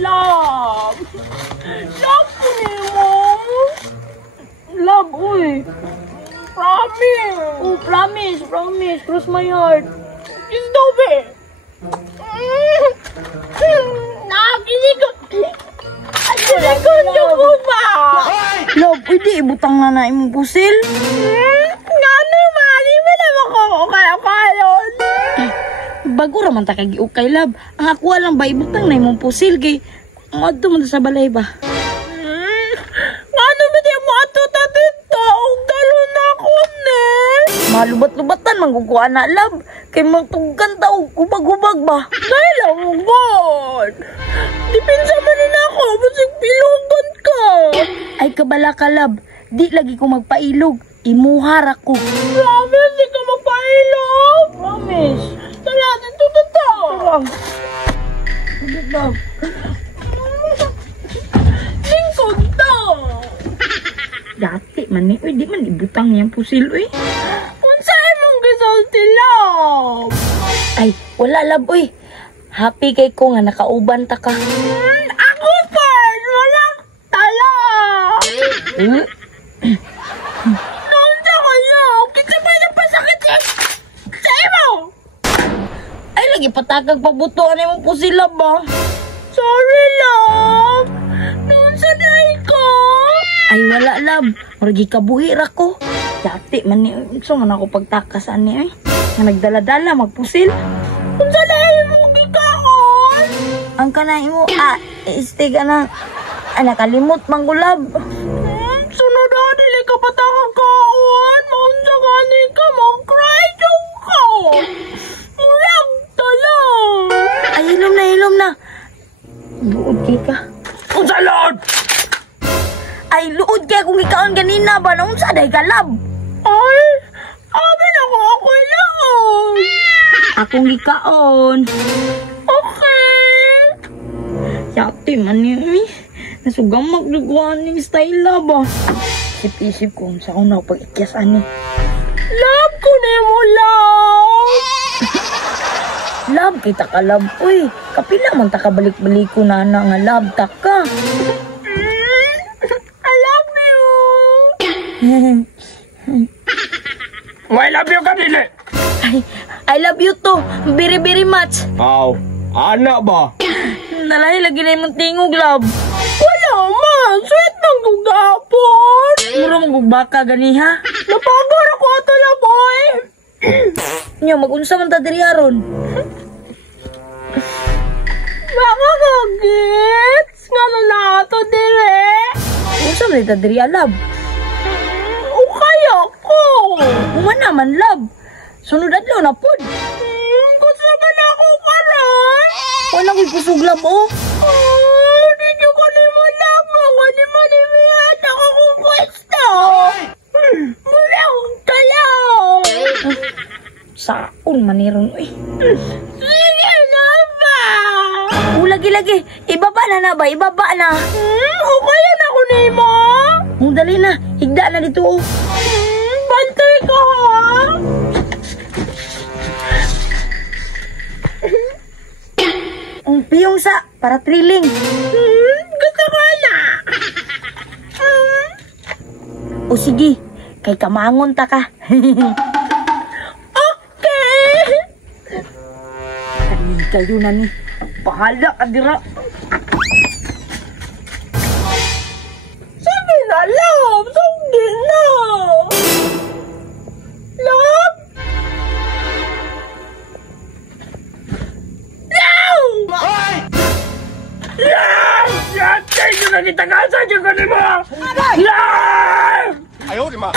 Love! Love ko nimo! Love, uy! Promise! Oh, promise, promise. Cross my heart. Kiss daw, be! Nakikinig ko po ba? Love, pwede ibutang na na imong pusil. Nga naman, hindi na makakakayon. Bago raman ta kag ukay, love. Ang ako lang ba ibutang na imong pusil kay madto man sa balay ba. Nga naman di mo ato tatito. Ang dalo na ako, ne. Malubat-lubatan manggukuha na, love. Kay magtugkan ta og hubag-hubag ba. Dahil ang God. Dipinsa man rin ako. Masig pilogan ka. Ay kabala ka, love. Di lagi ko magpailog. Imuhar ako. Promise, di ka mapailog. Promise. Tara, dito na to. Love. Lingkod to. Dati man ni, uy, di man ibutang niyang pusil, uy. Unsa imong gisulti, love? Ay, wala, love, uy. Happy kay ko nga nakauban ta ka. Ako pa, walang tala. Nunsa kayo? Kita ba na pasakit sa imo? Ay, lagi patakag pabutuan na yung pusil, love, ba? Sorry, love. Nunsa na ko? Ay, wala, love. Maragi kabuhir ako. Dati man ni, so man ako pagtakasan ni, ay. Nga nagdala-dala, magpusil. Unsa na imong gikaon? Ang kanay mo, este ka na, nakalimot, manggulab. Sunod na, dili ka patakag kaon. Maunsa gani ka, mag-cry daw ka. Walang tala. Ay, hilom na. Luod kay ka. Unsa, Lord? Ay, luod kay kung ikaon ganina ba, naun sa day ka, lab. Ay, amin ako lang. Akong ikaon. Okay. Yati man niya, eh. Nasugamak nagawaan ng style, lab, ah. Isip-isip ko, sa ako na pag-ikyas, ani. Love ko ni mo, love. Lab, kita ka, lab. Uy, kapila man ta kabalik-balik ko na nga lab, taka. I love you. I love you ka dili. I love you too. Very, very much. Aw, anak ba? Nalahi lagi na yung tingog, lab. Wala man, sweet mang gugapon. Muro magugbaka gani, ha? Napagor ako ato la, boy. Nyo, mag-unsa man ta diri aron. Baka kagits. Nga na ato dire. Unsa man ta diri, lab? Ukay ako. Uma naman, lab. Sunod adlaw na pod. Gusto ba na ako karon? Wala ko'y pusog, lab, oh. Dito ko ni mo lang. Ako ni mo ni Miat. Ako kong pwesto. Mula akong talaw. Saon maniron, uy. Sige na ba? Lagi-lagi. Ibaba na ba? Ibaba na. Okay yan ako ni mo. Dali na. Higda na dito, oh. Bantay ka, ha? Piyong sa, para thrilling. Gusto ko na. O sige, kay kamangon ta ka. Okay. Kani kayo na ni. Bahala ka dira. Sige na, love. Sige na. Love? Love! Hoy! Love! Yan! Kayo na kita kasa dyan ka ni mo! Love! Ayaw, di ma.